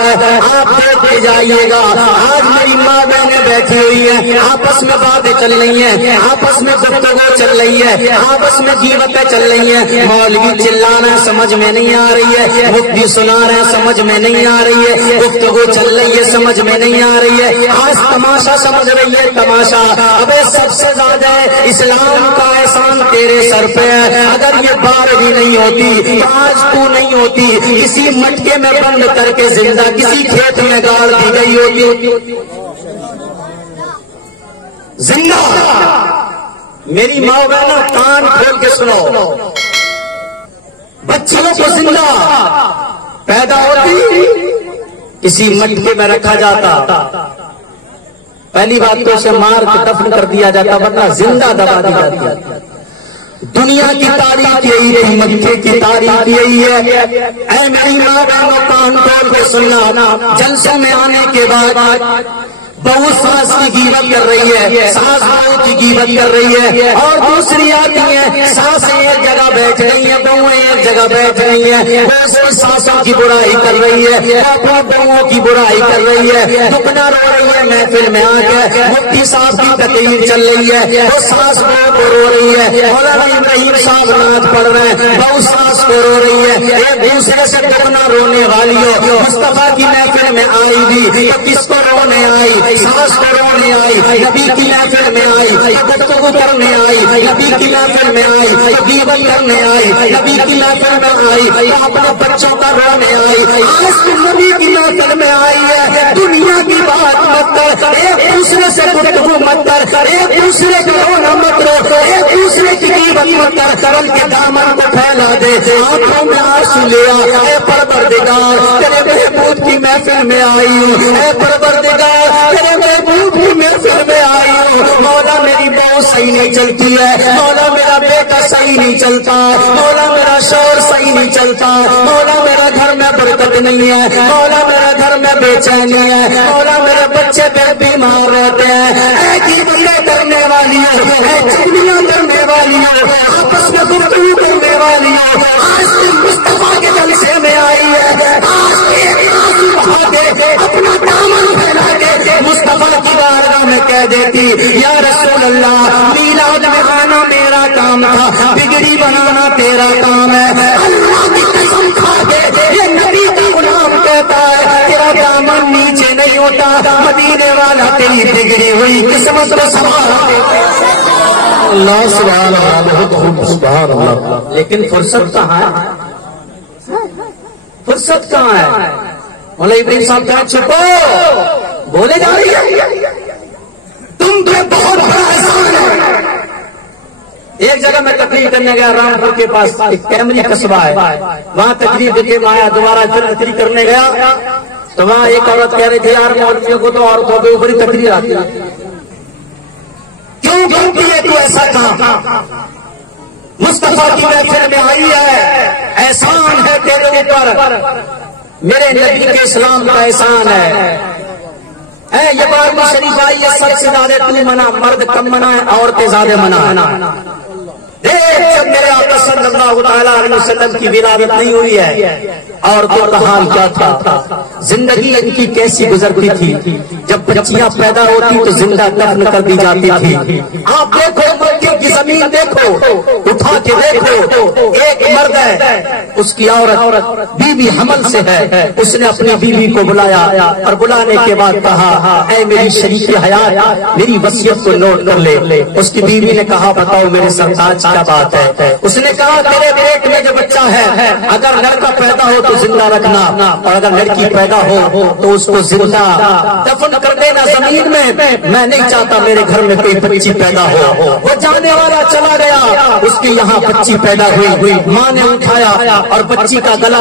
آپ دیکھ کے جائیے گا آج میری ماں بہنیں بیٹھی ہوئی ہیں، آپس میں باتیں چل رہی ہیں، آپس میں گفتگو چل رہی ہے، آپس میں غیبتیں چل رہی ہیں، مولوی چلا رہے ہیں سمجھ میں نہیں آ رہی ہے، مفتی سنا رہے ہیں سمجھ میں نہیں آ رہی ہے، گفتگو چل رہی ہے سمجھ میں نہیں آ رہی ہے، آج تماشا سمجھ رہی ہے تماشا۔ ابے سب سے زیادہ اسلام کا احسان تیرے سر پہ ہے، اگر یہ بارگی نہیں ہوتی تو آج تو نہیں ہوتی، کسی مٹکے میں بند کر کے زندہ کسی کھیت میں گاڑ دی گئی ہوتی زندہ۔ میری ماں بہنوں کان کھول کے سنو، بچیوں کو زندہ پیدا ہوتی کسی مٹکے میں رکھا جاتا، پہلی بات تو اسے مار کے دفن کر دیا جاتا، ورنہ زندہ دبا دی جاتی۔ دنیا کی تاریخ یہی ہے، مکے کی تاریخ یہی ہے۔ اے میری ماں بہنوں کان کھول کے سننا، جلسے میں آنے کے بعد بہو ساس کی غیبت کر رہی ہے، ساس بہو کی غیبت کر رہی ہے، اور دوسری آتی ہے ساسیں ایک جگہ بیٹھ رہی ہیں، بہویں ایک جگہ بیٹھ رہی ہیں، دوسری ساسوں کی برائی کر رہی ہے، اپنی بہوؤں کی برائی کر رہی ہے، دکنا رو رہی ہے محفل میں آ کے، مفتی صاحب کی تقریر چل رہی ہے، وہ ساس بہو کو رو رہی ہے، مولانا ابراہیم صاحب نعت پڑھ رہے ہیں، بہو ساس کو رو رہی ہے، ایک دوسرے سے دکنا رونے والی ہو۔ مصطفیٰ کی محفل میں آئی بھی تو کس کو رونے آئی؟ ساس کو رونے آئی، نبی کی محفل میں آئی، گفتگو کرنے آئی، نبی کی محفل میں آئی، غیبت کرنے آئی، نبی کی محفل میں آئی، اپنے بچوں کا رونے آئی۔ آج تم نبی کی محفل میں آئی ہے، دنیا کی بات مت کر، ایک دوسرے سے گفتگو مت کر، ایک دوسرے کا رونا مت رو، ایک دوسرے کی غیبت مت کر، کرل کے دامن کو پھیلا دے، آنکھوں میں آنسو لیا۔ اے پروردگار تیرے محبوب کی محفل میں آئی ہوں، اے پروردگار تیرے محبوب کی محفل میں آئی ہوں، مولا میری بہو صحیح نہیں چلتی ہے، مولا میرا بیٹا صحیح نہیں چلتا، مولا میرا شوہر صحیح نہیں چلتا، مولا میرا گھر میں برکت نہیں ہے، مولا میرا گھر میں بے چینی ہے، مولا میرے بچے بے بیمار رہتے ہیں۔ اے غیبتیں کرنے والی ہے، اے چگلیاں کرنے والی ہے، آپس میں گفتگو کرنے والی ہے، آج تم مصطفیٰ کے جلسے میں آئی ہے، آج ایک آنسو بہا دے، اپنا دامن پھیلا دے، مصطفیٰ کی بارگاہ میں کہہ دیتی یا رسول اللہ میلاد میں آنا میرا کام تھا، بگڑی بنانا تیرا کام ہے۔ اللہ کی قسم کھا کے یہ نبی کا غلام کہتا ہے تیرا دامن نیچے نہیں ہوتا، مدینے والا تیری بگڑی ہوئی قسمت کو سنبھال دے۔ اللہ سبحان اللہ سبحان اللہ۔ لیکن فرصت کہاں ہے؟ فرصت کہاں ہے؟ مولانا ابراہیم صاحب کہا چھپو، بولے جا رہی ہے تم تو بہت بڑا احسان ہے۔ ایک جگہ میں تقریر کرنے گیا رامپور کے پاس، ایک کیمری قصبہ ہے، وہاں تقریر دے کے میں آیا، دوبارہ پھر تقریر کرنے گیا تو وہاں ایک عورت کہہ رہی تھی یار مولویوں کو تو عورتوں کے اوپر ہی تقریر آتی ہے، کیوں کیے تو ایسا کام؟ مصطفیٰ کی محفل میں آئی ہے، احسان ہے تیرے اوپر، میرے نبی کے اسلام کا احسان ہے۔ اے یہ بات شریف آئی ہے، سب سے زیادہ تو منع، مرد کم منع ہے، عورتیں زیادہ منع۔ جب میرے آقا صلی اللہ تعالیٰ علیہ وسلم کی ولادت نہیں ہوئی ہے، عورتوں کا حال کیا تھا، زندگی ان کی کیسی گزرتی تھی؟ جب بچیاں پیدا ہوتی تو زندہ دفن کر دی جاتی تھی۔ آپ دیکھو مکے کی زمین دیکھو، اٹھا کے دیکھو، ایک مرد ہے اس کی عورت بیوی حمل سے ہے، اس نے اپنی بیوی کو بلایا اور بلانے کے بعد کہا اے میری شریک حیات میری وصیت کو نوٹ کر لے۔ اس کی بیوی نے کہا بتاؤ میرے سرتاج کیا بات ہے؟ اس نے کہا تیرے پیٹ میں جو بچہ ہے اگر لڑکا پیدا ہو تو زندہ رکھنا، اور اگر لڑکی پیدا ہو تو اس کو زندہ دفن کر دینا زمین میں، میں نہیں چاہتا میرے گھر میں کوئی بچی پیدا ہو۔ وہ جانے والا چلا گیا، اس کی یہاں بچی پیدا ہوئی، ماں نے اٹھایا اور بچی کا گلا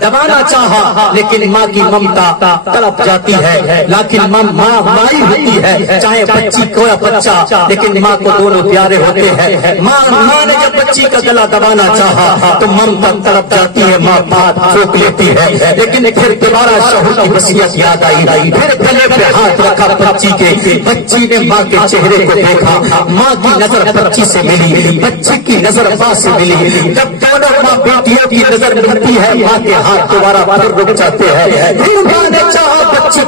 دبانا چاہا، لیکن ماں کی ممتا تڑپ جاتی ہے، لیکن ماں مائی ہوتی ہے، چاہے بچی کو یا بچہ، لیکن ماں کو دونوں پیارے ہوتے ہیں۔ ماں نے جب بچی کا گلا دبانا چاہا تو ممتا تڑپ جاتی ہے، ماں بات روک لیتی ہے، لیکن پھر دوبارہ شوہر کی وصیت یاد آئی، پھر گلے پہ ہاتھ رکھا بچی کے، بچی نے ماں کے چہرے کو دیکھا، ماں کی نظر بچی سے ملی، بچی کی نظر ماں سے ملی، جب دونوں ماں بیٹیوں کی نظر ملتی ہے ماں کے ہاتھ دوبارہ پھر رک جاتے ہیں، پھر ماں نے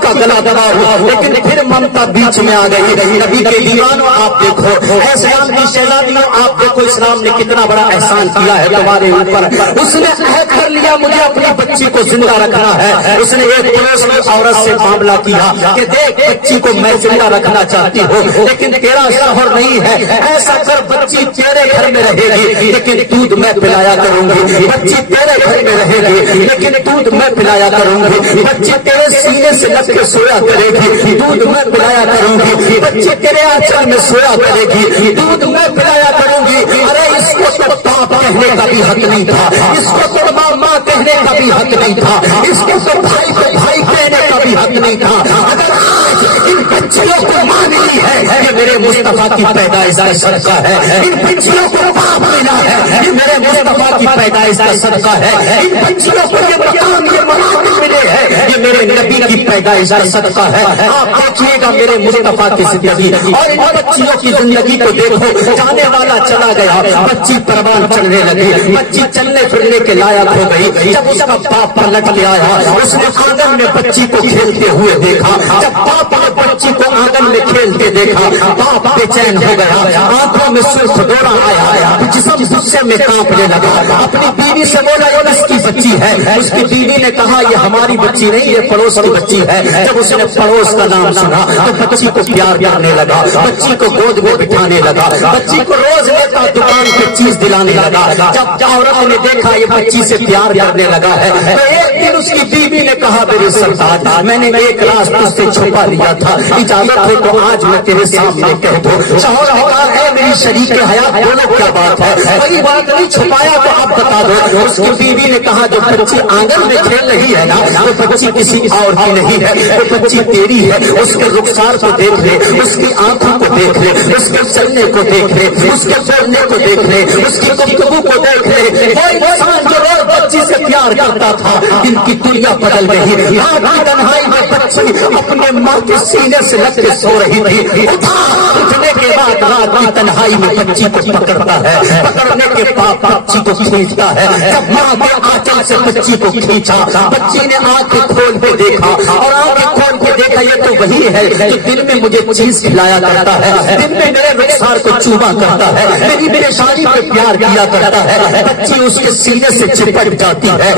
का गला दबाओ, लेकिन फिर ममता बीच में आ गई। नबी के दीवानों आप देखो, इस्लाम की शहजादियों आप देखो, इस्लाम ने कितना बड़ा एहसान किया है तुम्हारे ऊपर। उसने अहद कर लिया मुझे अपनी बच्ची को जिंदा रखना है। उसने एक पड़ोस की औरत से मामला किया कि देख बच्ची को मैं जिंदा रखना चाहती हूँ, लेकिन तेरा शौहर नहीं है, ऐसा कर बच्ची तेरे घर में रहेगी लेकिन दूध मैं पिलाया करूंगी। बच्ची तेरे घर में रहेगी लेकिन दूध मैं पिलाया करूंगी। बच्ची तेरे सीने से लग के सोया करेगी, दूध मैं पिलाया करूंगी। बच्ची तेरे आंचल में सोया करेगी, दूध मैं पिलाया करूंगी। अरे इसको तो बाप कहने का भी हक नहीं था, इसको तो माँ कहने का भी हक नहीं था, इसको तो भाई को भाई कहने का भी हक नहीं था। अगर आज इन बच्चियों को मां मिली है, ये मेरे मुस्तफा की पैदाइश का सदका है। इन बच्चियों को बाप मिला है, ये मेरे मुस्तफा की पैदाइश का सदका है। इन बच्चियों को ये मकाम ये मरातब मिले हैं, ये मेरे नबी की पैदाइश का सदका है। आप देखिएगा मेरे मुस्तफा की जिंदगी और इन बच्चियों की जिंदगी को देखो। जाने वाला चला गया, बच्ची परवान चढ़ने लगी, बच्ची चलने फिरने के लायक हो गई। जब उसका बाप पलट के आया, उसने आंगन में बच्ची को खेलते हुए देखा। जब बाप ने बच्ची को आंगन में खेलते देखा, बाप बेचैन हो गया, आंखों में सुर्ख दौरा आया, जिस्म गुस्से में कांपने लगा। अपनी बीवी से बोला ये किसकी बच्ची है? उसकी बीवी ने कहा ये हमारी बच्ची नहीं, ये पड़ोस की बच्ची है। जब उसने पड़ोस का नाम सुना तो बच्ची को प्यार करने लगा, बच्ची को गोद में बिठाने लगा, बच्ची को रोज लेकर दुकान पे चीज दिलाने लगा। जब औरत ने देखा ये बच्ची से प्यार करने लगा है, तो एक दिन उसकी बीवी ने कहा मेरे सरदार मैंने एक राज तुझसे छुपा लिया था, इजाजत हो तो आज मैं तेरे सामने कह दूं। शौहर ने कहा है मेरी शरीक हयात बोलो क्या बात है? कोई बात नहीं, छुपाया तो आप बता दो। उसकी बीवी ने कहा जो बच्ची आंगन में खेल रही है ना, वो बच्ची किसी और की नहीं है, वो बच्ची तेरी है। उसके रुखसार को देख ले, उसकी आंखों को देख ले, उसके चलने को देख ले, उसके बोलने को देख ले, उसकी गुफ्तगू को देख ले। वो इंसान जो रोज बच्ची से प्यार करता था, इनकी दुनिया बदल गई। रात की तन्हाई में बच्ची अपने माँ के सीने से लग के सो रही थी। उठने के बाद रात की तन्हाई में बच्ची को पकड़ता है, पकड़ने के बाद बच्ची को खींचता है। जब माँ के आंचल से बच्ची को खींचा, बच्ची ने आंखें खोल के देखा और आंखें खोल के देखा ये तो वही है जो दिन में मुझे चीज खिलाया करता है, दिन में मेरे रुखसार को चूमा करता है, मेरी परेशानी पे प्यार किया करता है। बच्ची उसके सीने से चिपट जाती है,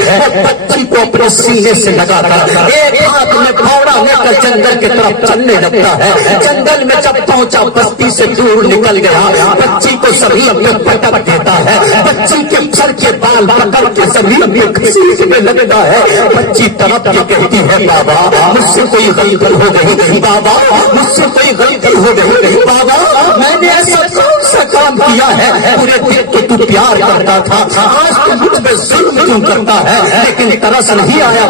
बच्ची को अपने सीने से लगाकर एक हाथ में फावड़ा लेकर जंगल की तरफ चलने लगता है। जंगल में जब पहुंचा बस्ती से दूर निकल गया, बच्ची को जमीन में पटक देता है, बच्ची के सर के बाल पकड़ के जमीन में घसीटने लगता है। बच्ची तड़प के कहती है बाबा मुझसे कोई गलती हो गई, बाबा मुझसे कोई गलती हो गई, बाबा मैंने ऐसा कौन सा काम किया है? पूरे दिन तो तू प्यार करता था, आज तो मुझ पे जुल्म क्यों करता है? लेकिन तरस नहीं आया।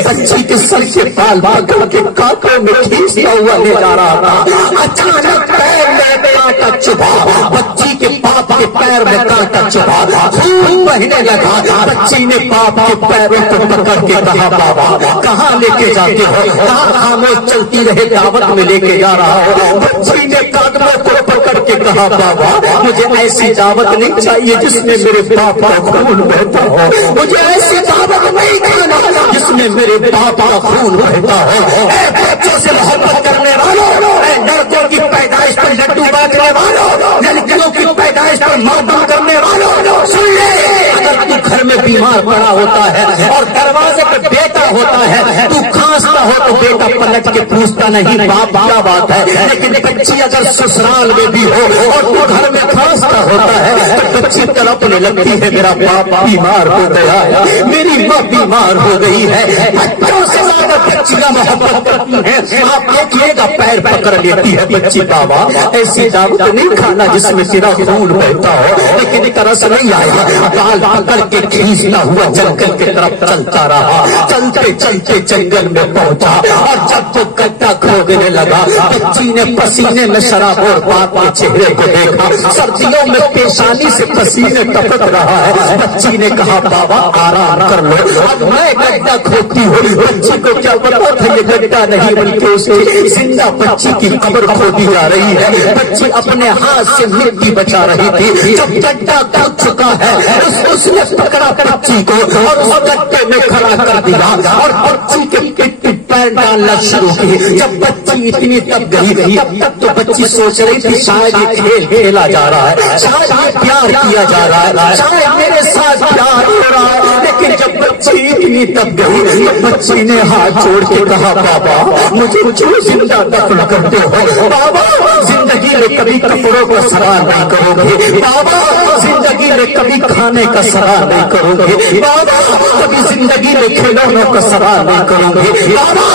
बच्ची के सर के बाल पकड़ के कांटों में खींचता हुआ ले जा रहा था। अचानक पैर में कांटा चुभा, बच्ची के बाप के पैर में कांटा चुभा, खून बहने लगा। बच्ची ने बाप के पैरों को पकड़ के कहा बाबा कहाँ लेके जाते हो? कहाँ खामोश चलती रहे दावत में लेके जा रहा हो? बच्ची ने कदमों को पकड़ के कहा बाबा मुझे ऐसी दावत नहीं चाहिए जिसमें मेरे बाप का खून बहता हो, मुझे ऐसी दावत नहीं खाना जिसमें मेरे बाप का खून बहता हो। बच्चों से मोहब्बत करने वालों, लड़कों की पैदाइश पर लड्डू बांटने वालों, लड़कियों की पैदाइश पर मातम करने वालों, सुन ले अगर तू घर में बीमार पड़ा होता है और दरवाजे पे बेटा होता है, तू खांसता हो तो बेटा पलट के पूछता नहीं बाप क्या बात है। लेकिन बच्ची अगर ससुराल में भी हो और तू घर में खांसता होता है तो बच्ची तड़पने लगती है मेरा बाप बीमार हो गया है, मेरी माँ बीमार हो गई है। बच्चों से ज्यादा बच्चियां मोहब्बत करती है। आप देखिएगा पैर पकड़ लेती है बच्ची, बाबा ऐसी दावत नहीं खाना जिसमें तेरा खून बहता हो। लेकिन तरस नहीं आया, बाल पकड़ के खींचता हुआ जंगल की तरफ चलता रहा। चलते चलते जंगल में पहुंचा और जब वो गड्ढा खोदने लगा, बच्ची ने पसीने में शराब और बाप के चेहरे को देखा। सर्दियों में पेशानी से पसीने टपक रहा है। बच्ची ने कहा बाबा आराम कर लो, अब मैं गड्ढा खोदती हूँ। बच्ची को क्या पता था ये गड्ढा नहीं बल्कि उसकी जिंदा बच्ची की कब्र खोदी जा रही है। बच्ची अपने हाथ से मिट्टी बचा रही थी। जब गड्ढा कूद चुका है उसने पकड़ा बच्ची को और उस गड्ढे में खड़ा कर दिया और बच्ची के पिट पैर पैर डालना शुरू किए। जब बच्ची इतनी तब गई, तब तक तो बच्ची सोच रही थी शायद ये खेल खेला जा रहा है, शायद ये प्यार किया जा रहा है, शायद मेरे साथ प्यार हो रहा है। लेकिन जब बच्ची इतनी तब गई तो बच्ची ने हाथ जोड़ के कहा, बाबा मुझे क्यों जिंदा दफन करते हो? बाबा जिंदगी में कभी कपड़ों का सवाल नहीं करोगे, बाबा जिंदगी में कभी खाने का सवाल नहीं करोगे, बाबा कभी जिंदगी में खिलौनों का सवाल नहीं करोगे, बाबा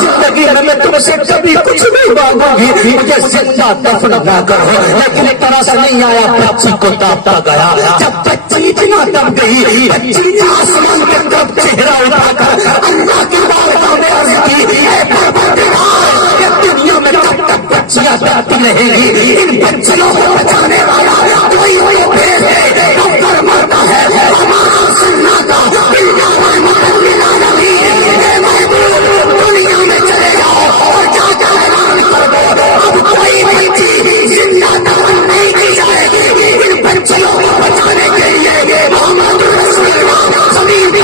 जिंदगी में मैं तुमसे कभी कुछ नहीं मांगूंगी, मुझे जिंदा दफन ना करो। लेकिन एक तरह से नहीं आया, बच्ची को तापता गया। जब बच्ची इतना दब गई, बच्ची ने आसमान के तरफ चेहरा उठाकर अल्लाह की बारगाह में अर्ज की, हे परवरदिगार, ये दुनिया में कब तक बच्चियां जाती रहेंगी? इन बच्चियों को बचाने वाला कोई तो भेज दे। ऊपर मरता है हमारा सुन्ना का बिल्ला रहमतुल लिल आलमीन, हे महबूब दुनिया में चले जाओ और जाकर ऐलान कर दो, अब कोई बच्ची जिंदा दफन नहीं की जाएगी। इन बच्चियों को बचाने के लिए मोहम्मद रसूलुल्लाह जमीन पे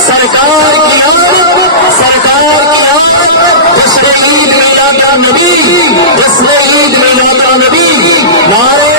सरकार की जश्न ईद मिलाद नबी, जश्न ईद मिलाद नबी, नारे